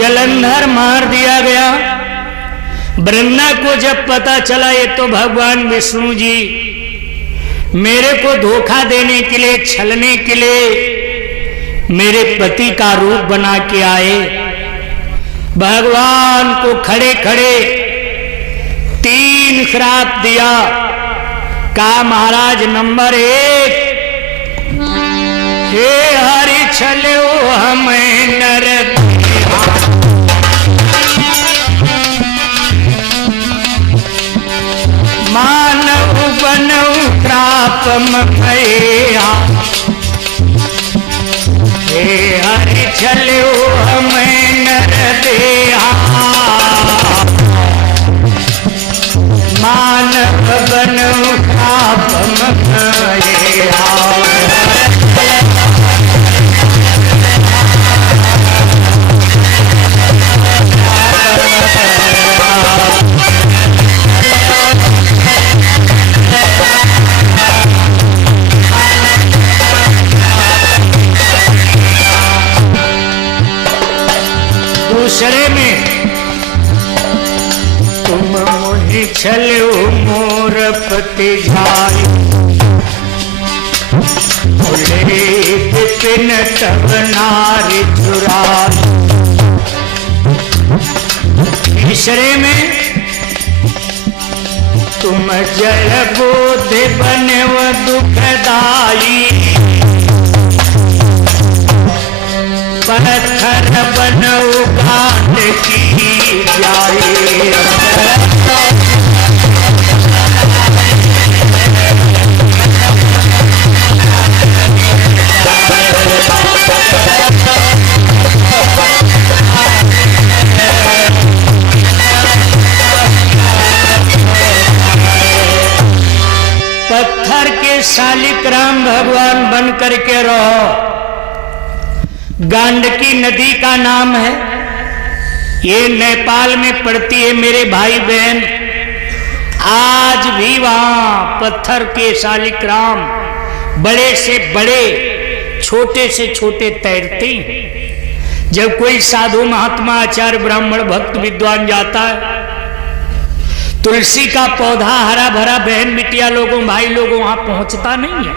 जलंधर मार दिया गया। ब्रह्मा को जब पता चला ये तो भगवान विष्णु जी मेरे को धोखा देने के लिए, छलने के लिए मेरे पति का रूप बना के आए, भगवान को खड़े खड़े 3 श्राप दिया। कहा महाराज नंबर 1, हे हरि छलो हमें नर मानव बनऊ श्राप मया, हे हरि छलो हमें नर देहा, मानव बनऊ श्राप मया। दूसरे में तुम मुझे छलो मोर पति झाई, बिपिन तब नारी चुराई। तीसरे में तुम जल बोध बनव दुखदाई, पत्थर बनऊ घाट की जाए। पत्थर के शालिग्राम भगवान बन करके रहो। गांडकी नदी का नाम है, ये नेपाल में पड़ती है मेरे भाई बहन। आज भी वहां पत्थर के शालिग्राम बड़े से बड़े, छोटे से छोटे तैरते हैं। जब कोई साधु महात्मा आचार्य ब्राह्मण भक्त विद्वान जाता है, तुलसी का पौधा हरा भरा बहन बिटिया लोगों भाई लोगों वहां पहुंचता नहीं है,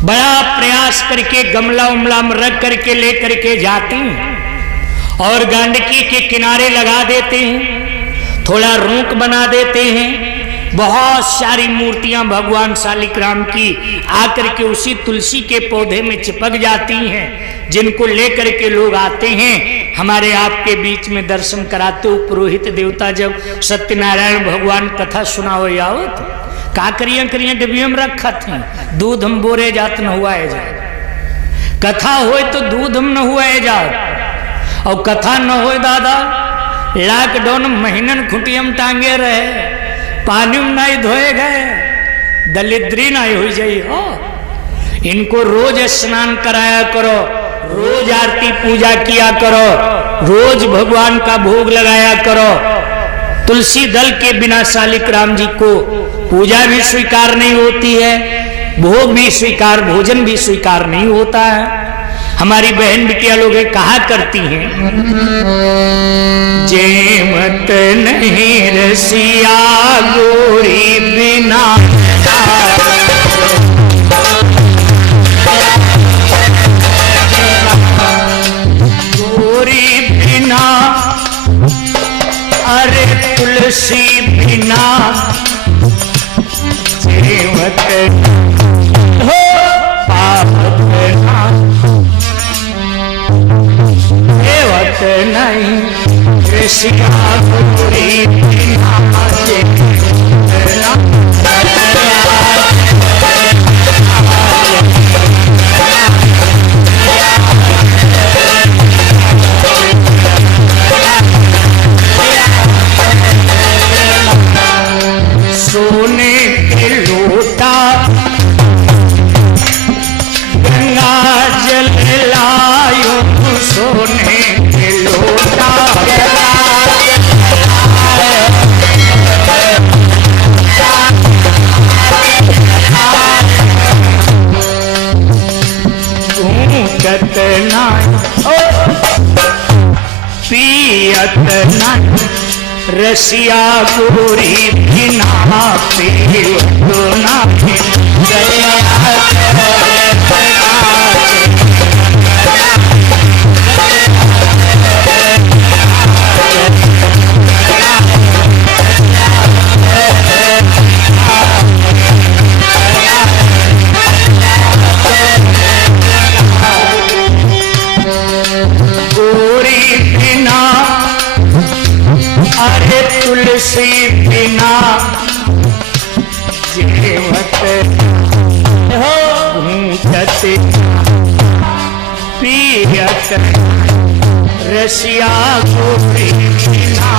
बड़ा प्रयास करके गमला उमला में रख करके ले करके जाते हैं और गांडकी के किनारे लगा देते हैं, थोड़ा रूख बना देते हैं। बहुत सारी मूर्तियां भगवान शालिग्राम की आकर के उसी तुलसी के पौधे में चिपक जाती हैं, जिनको लेकर के लोग आते हैं हमारे आपके बीच में दर्शन कराते हो। पुरोहित देवता जब सत्यनारायण भगवान कथा सुनाओ आवत का करिया डिबियम रखा थी, दूध हम बोरे जात न हुआ है जा, कथा होए तो दूध हम न हुआ है जा, और कथा न होए दादा लॉकडाउन महीनन खुटियम टांगे रहे, पानी में नहीं धोए गए, दलिद्री नहीं हुई जाई हो। इनको रोज स्नान कराया करो, रोज आरती पूजा किया करो, रोज भगवान का भोग लगाया करो। तुलसी दल के बिना शालिग्राम जी को पूजा भी स्वीकार नहीं होती है, भोग भी स्वीकार, भोजन भी स्वीकार नहीं होता है। हमारी बहन बिटिया लोग कहा करती हैं, जेमत नहीं रसिया गोरी बिना, गोरी बिना, अरे तुलसी बिना, जेमत हो पाप ना, जेवत नहीं रसिया गोरी बिना, सोने के लोटा गंगा जल लायो, सोने के लोटा पियत न रसिया गोरी बिना पियत न गया तुलसी बिना जीवत घूंघट पियत रसिया गोरी बिना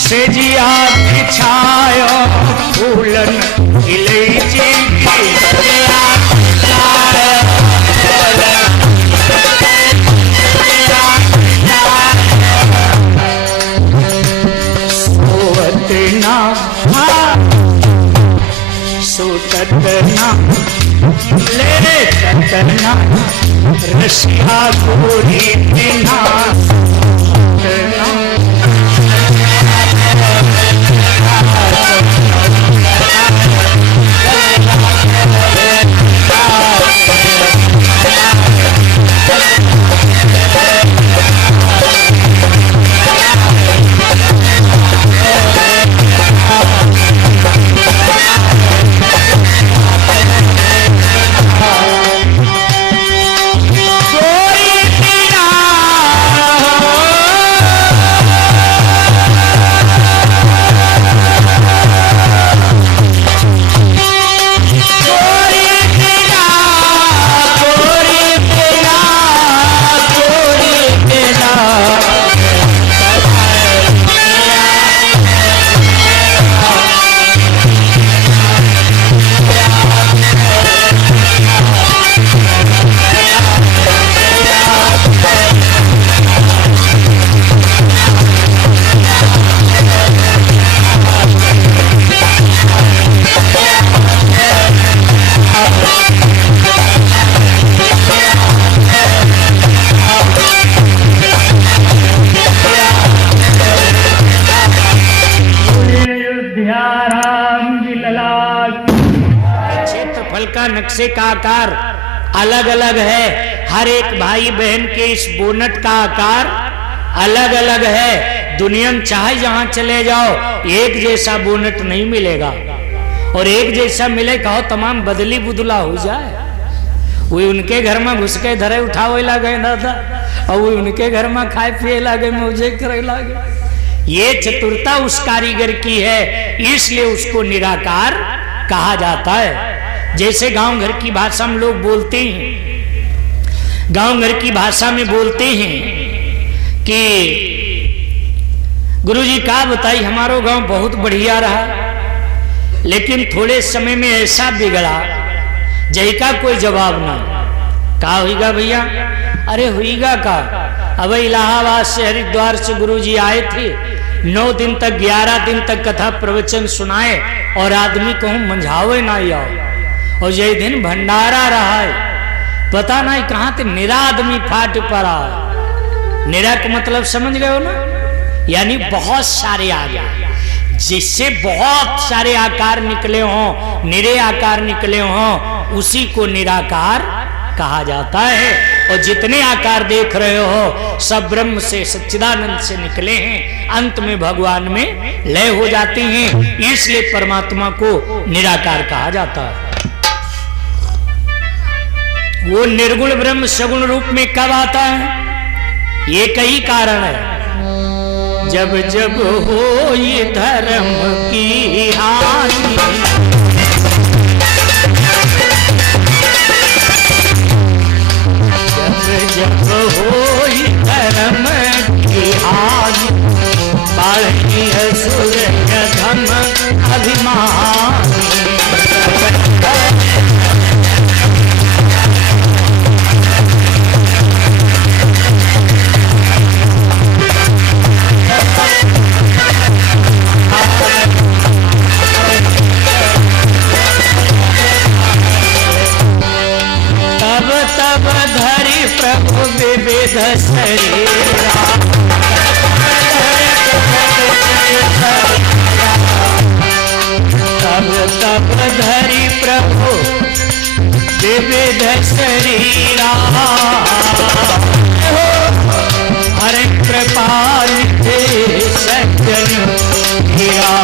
सेजिया बिछायो फूलन इलायची सोवत ना सोतत ना लेतत ना रसिया गोरी बिना नक्शे का आकार अलग अलग है। हर एक भाई बहन के इस बोनट का आकार अलग अलग है। दुनिया में चाहे जहां चले जाओ एक जैसा बोनट नहीं मिलेगा, और एक जैसा मिले कहो तमाम बदली बुदला हो जाए। वो उनके घर में घुस के धरे उठावे लगे दादा, और वो उनके घर में खाए पिए लगे, मौजे करे लगे। ये चतुरता उस कारीगर की है, इसलिए उसको निराकार कहा जाता है। जैसे गांव घर की भाषा में लोग बोलते हैं, गांव घर की भाषा में बोलते हैं कि गुरुजी का बताई हमारो गांव बहुत बढ़िया रहा, लेकिन थोड़े समय में ऐसा बिगड़ा जय का कोई जवाब ना। का होगा भैया? अरे होगा का, अब इलाहाबाद से हरिद्वार से गुरुजी आए थे, 9 दिन तक 11 दिन तक कथा प्रवचन सुनाए, और आदमी को हम मंझावे ना आओ, और यही दिन भंडारा रहा है, पता नहीं कहां से निरा आदमी फाट पड़ा। निरा का मतलब समझ गए हो ना, यानी बहुत सारे आ गए, जिससे बहुत सारे आकार निकले हों, निरे आकार निकले हों, उसी को निराकार कहा जाता है। और जितने आकार देख रहे हो सब ब्रह्म से, सच्चिदानंद से निकले हैं, अंत में भगवान में लय हो जाते हैं, इसलिए परमात्मा को निराकार कहा जाता है। वो निर्गुण ब्रह्म सगुण रूप में कब आता है? ये कई कारण है। जब जब हो ये धर्म की हानि, जब जब हो ये धर्म शरीरा तब तब धरि प्रभु विविध शरीरा हरे कृपाल थे सज्जन हीरा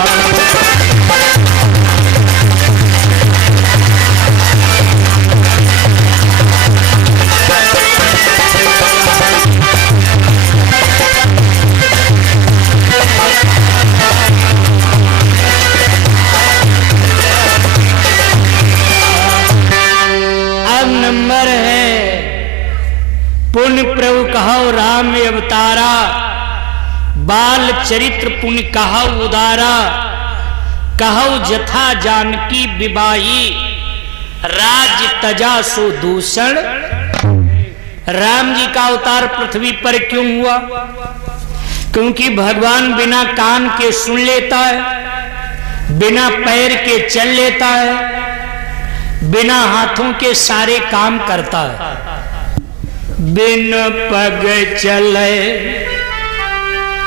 नंबर है पुण्य प्रभु कहो राम अवतारा बाल चरित्र पुण्य कहो उदारा कहो जथा जानकी विवाही राज्य तजा सो दूषण। राम जी का अवतार पृथ्वी पर क्यों हुआ? क्योंकि भगवान बिना कान के सुन लेता है, बिना पैर के चल लेता है, बिना हाथों के सारे काम करता है। बिन पग चले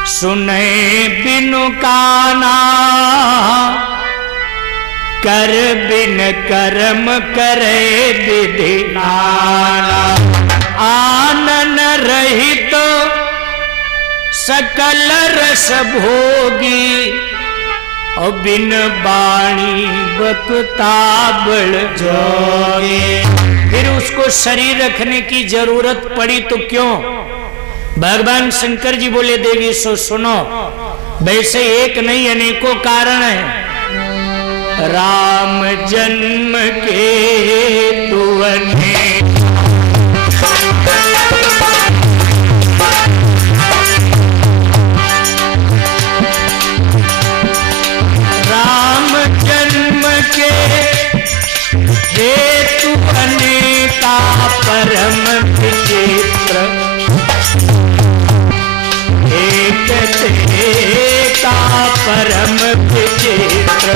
सुने बिनु काना कर बिन कर्म करे विधि नाना। आनन रहित सकल रस भोगी और बिन बाणी बकता बड़ जोगी। फिर उसको शरीर रखने की जरूरत पड़ी तो क्यों? भगवान शंकर जी बोले देवी सो सुनो, वैसे एक नहीं अनेकों कारण है। राम जन्म के तुअने हेतु अनेका परम विचित्र एक का परम विचित्र।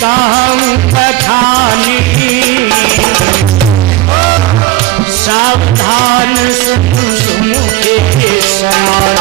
कहूँ बखानी सावधान सुन सुन के समान।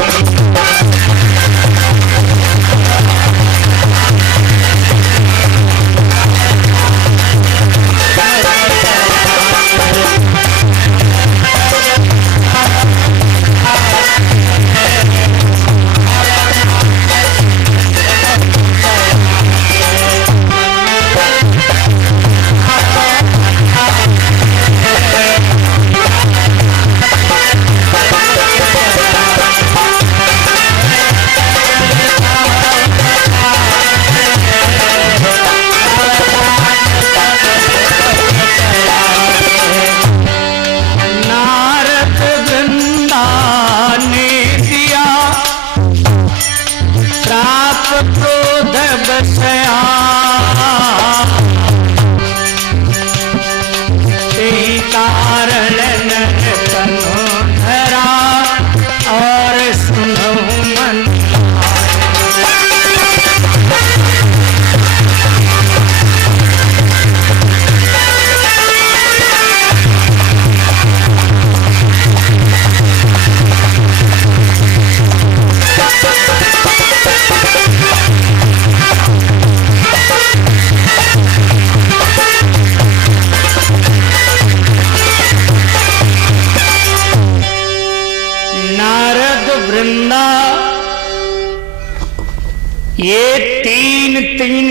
ये तीन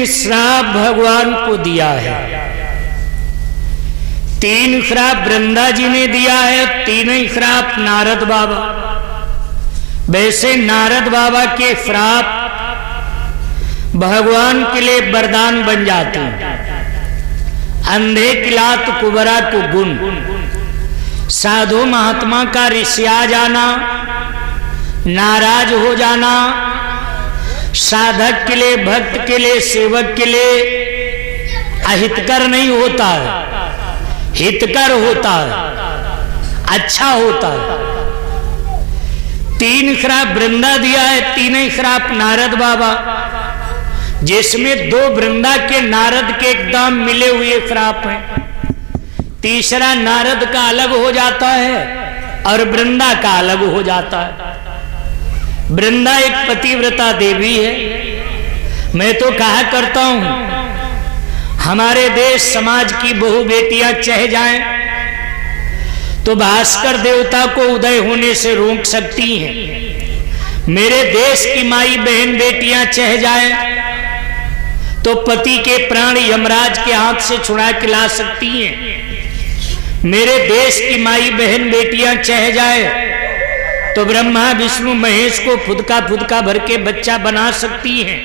श्राप भगवान को दिया है। 3 श्राप वृंदा जी ने दिया है, 3 ही श्राप नारद बाबा। वैसे नारद बाबा के श्राप भगवान के लिए वरदान बन जाते हैं। अंधे की लात कुबरा को गुण, साधु महात्मा का रिसिया जाना, नाराज हो जाना, साधक के लिए, भक्त के लिए, सेवक के लिए अहितकर नहीं होता है। हितकर होता है, अच्छा होता है। 3 श्राप वृंदा दिया है, 3 श्राप नारद बाबा, जिसमें 2 वृंदा के नारद के एकदम मिले हुए श्राप हैं। तीसरा नारद का अलग हो जाता है और वृंदा का अलग हो जाता है। वृंदा एक पतिव्रता देवी है। मैं तो कहा करता हूं, हमारे देश समाज की बहु बेटियां चह जाएं तो भास्कर देवता को उदय होने से रोक सकती हैं। मेरे देश की माई बहन बेटियां चह जाएं तो पति के प्राण यमराज के हाथ से छुड़ा के ला सकती हैं। मेरे देश की माई बहन बेटियां चह जाए तो ब्रह्मा विष्णु महेश को फुदका फुदका भर के बच्चा बना सकती हैं।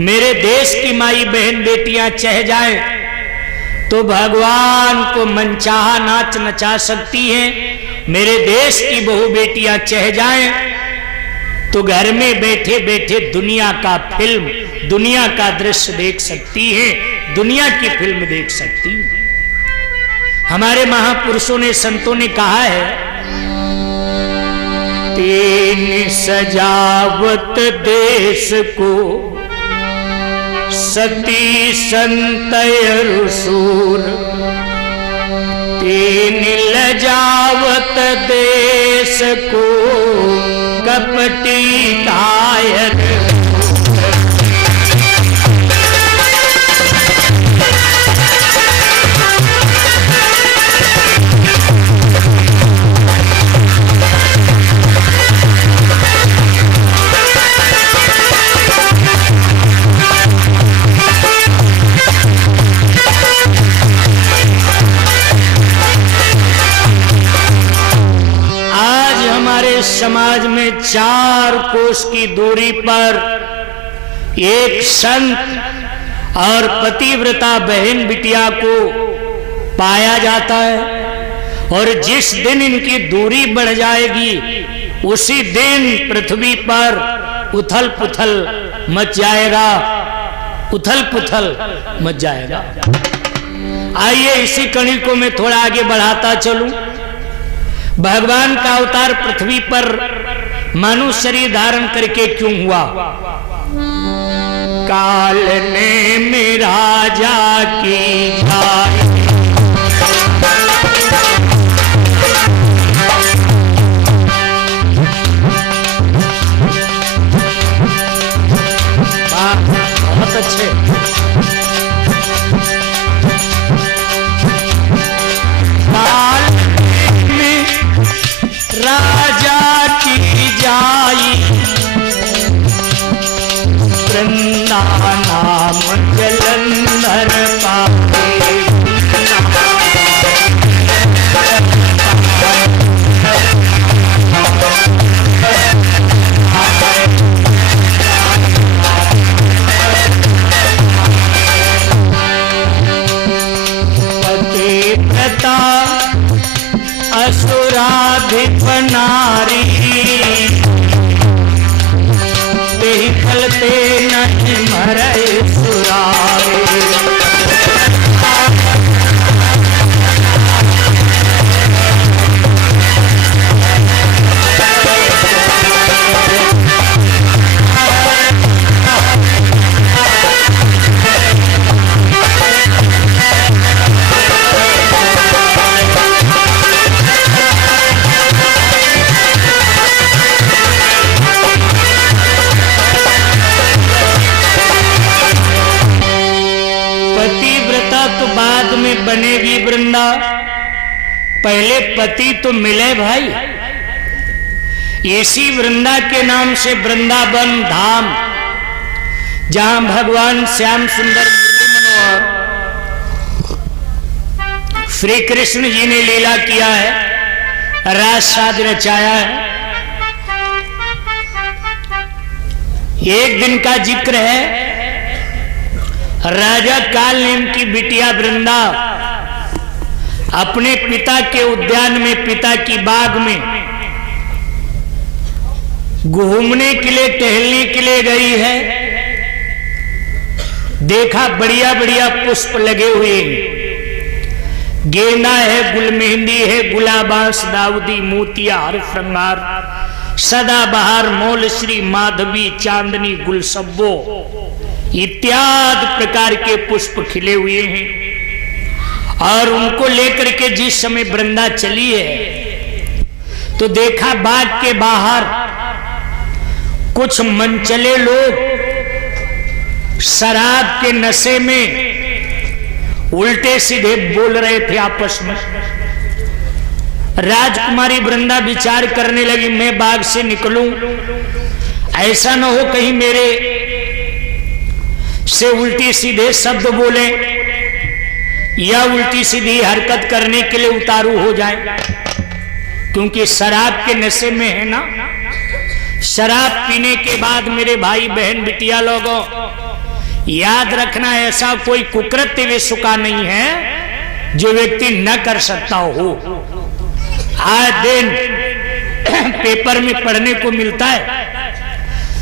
मेरे देश की माई बहन बेटियां चह जाए तो भगवान को मनचाहा नाच नचा सकती हैं। मेरे देश की बहु बेटियां चह जाएं तो घर में बैठे बैठे दुनिया का फिल्म, दुनिया का दृश्य देख सकती हैं, दुनिया की फिल्म देख सकती हैं। हमारे महापुरुषों ने, संतों ने कहा है, 3 सजावट देश को सती संत सूर, 3 लजावत देश को कपटी कायर। समाज में 4 कोस की दूरी पर एक संत और पतिव्रता बहन बिटिया को पाया जाता है, और जिस दिन इनकी दूरी बढ़ जाएगी उसी दिन पृथ्वी पर उथल पुथल मच जाएगा, उथल पुथल मच जाएगा। आइए इसी कड़ी को मैं थोड़ा आगे बढ़ाता चलूं। भगवान का अवतार पृथ्वी पर मानव शरीर धारण करके क्यों हुआ? काल ने मेरा जाकी जाई, बहुत अच्छे। राजा की जाई वृंदा नाम जलंधर पावे, पतिव्रता असुराधिप नारी, चलते नहीं मरे सुरारे। तो बाद में बनेगी वृंदा, पहले पति तो मिले भाई। इसी वृंदा के नाम से वृंदावन धाम, जहां भगवान श्याम सुंदर मुरली मनोहर श्री कृष्ण जी ने लीला किया है, रास साज रचाया है। एक दिन का जिक्र है, राजा कालनेम की बिटिया वृंदा अपने पिता के उद्यान में, पिता की बाग में घूमने के लिए, टहलने के लिए गई है। देखा बढ़िया बढ़िया पुष्प लगे हुए, गेंदा है, गुल मेहंदी है, गुलाबांस, दाऊदी, मोतिया, हर श्रृंगार, सदा बहार, मोल श्री, माधवी, चांदनी, गुलसब्बो इत्यादि प्रकार के पुष्प खिले हुए हैं। और उनको लेकर के जिस समय वृंदा चली है तो देखा बाग के बाहर कुछ मनचले लोग शराब के नशे में उल्टे सीधे बोल रहे थे आपस में। राजकुमारी वृंदा विचार करने लगी, मैं बाग से निकलूं, ऐसा न हो कहीं मेरे से उल्टी सीधे शब्द बोले या उल्टी सीधी हरकत करने के लिए उतारू हो जाए, क्योंकि शराब के नशे में है ना। शराब पीने के बाद मेरे भाई बहन बिटिया लोगों, याद रखना ऐसा कोई कुकृत्य विश्व का नहीं है जो व्यक्ति न कर सकता हो। आज दिन पेपर में पढ़ने को मिलता है,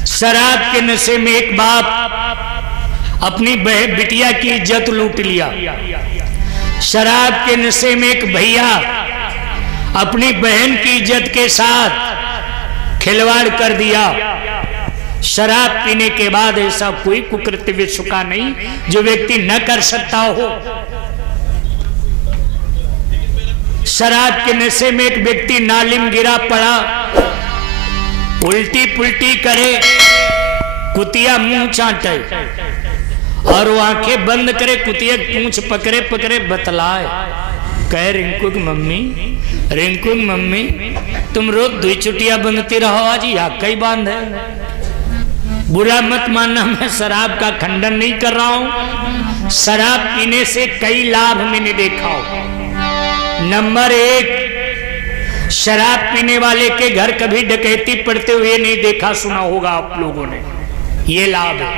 शराब के नशे में एक बाप अपनी बहन बिटिया की इज्जत लूट लिया। शराब के नशे में एक भैया अपनी बहन की इज्जत के साथ खिलवाड़ कर दिया। शराब पीने के बाद ऐसा कोई कुकृत्य विश्व का नहीं जो व्यक्ति न कर सकता हो। शराब के नशे में एक व्यक्ति नाली में गिरा पड़ा, उल्टी पुल्टी करे, कुतिया मुंह चाटे और वो आंखें बंद करे, कुतिया पूंछ पकड़े पकड़े बतलाए, कह रिंकू की मम्मी तुम रोज 2 चुटिया बंधती रहो, आज या कई बांध है। बुरा मत मानना, मैं शराब का खंडन नहीं कर रहा हूं। शराब पीने से कई लाभ मैंने देखा हो। नंबर 1, शराब पीने वाले के घर कभी डकैती पड़ते हुए नहीं देखा सुना होगा आप लोगों ने, ये लाभ है।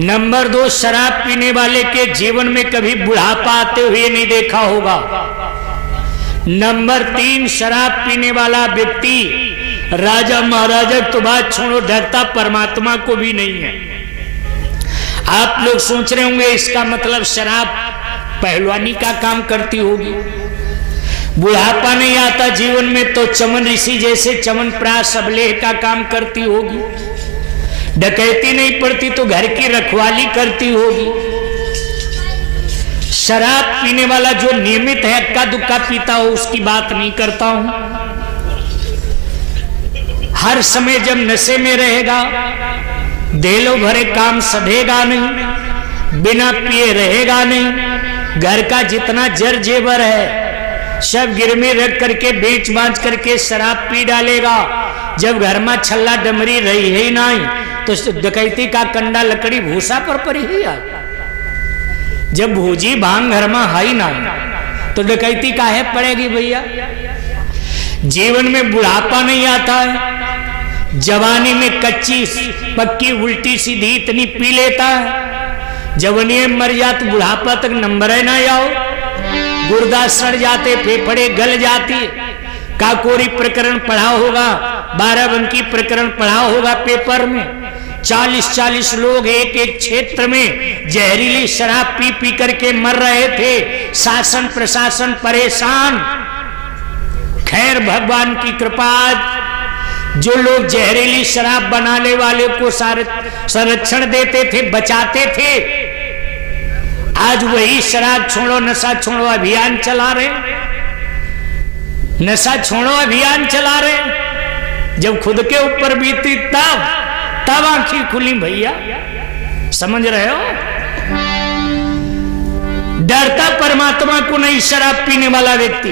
नंबर 2, शराब पीने वाले के जीवन में कभी बुढ़ापा आते हुए नहीं देखा होगा। नंबर 3, शराब पीने वाला व्यक्ति राजा महाराजा तो बात छोड़ो, डरता परमात्मा को भी नहीं है। आप लोग सोच रहे होंगे इसका मतलब शराब पहलवानी का काम करती होगी। बुढ़ापा नहीं आता जीवन में तो चमन ऋषि जैसे चमनप्राश अबलेह का काम करती होगी। डकैती नहीं पड़ती तो घर की रखवाली करती होगी। शराब पीने वाला जो नियमित है, अक्का दुक्का पीता हो, उसकी बात नहीं करता हूं। हर समय जब नशे में रहेगा, देलो भरे काम सधेगा नहीं, बिना पिए रहेगा नहीं। घर का जितना जर जेवर है सब गिरवी रख करके बेच बांच करके शराब पी डालेगा। जब घर में छल्ला डमरी रही है नहीं तो डकैती का कंडा लकड़ी भूसा पर पड़ी ही आ। जब भूजी भांग घर में हाई ना तो डकैती काहे पड़ेगी भैया। जीवन में बुढ़ापा नहीं आता है, जवानी में कच्ची पक्की उल्टी सीधी इतनी पी लेता है, जवानी में मर जात बुढ़ापा तक नंबर है ना आओ। गुर्दा सड़ जाते, फेफड़े गल जाती। काकोरी प्रकरण पढ़ा होगा, 12 प्रकरण पढ़ा होगा पेपर में। 40-40 लोग एक क्षेत्र में जहरीली शराब पी पी करके मर रहे थे। शासन प्रशासन परेशान। खैर भगवान की कृपा, जो लोग जहरीली शराब बनाने वाले को संरक्षण देते थे, बचाते थे, आज वही शराब छोड़ो नशा छोड़ो अभियान चला रहे। नशा छोड़ो अभियान चला रहे। जब खुद के ऊपर बीती तब आंखें खुली भैया, समझ रहे हो। डरता परमात्मा को नहीं शराब पीने वाला व्यक्ति।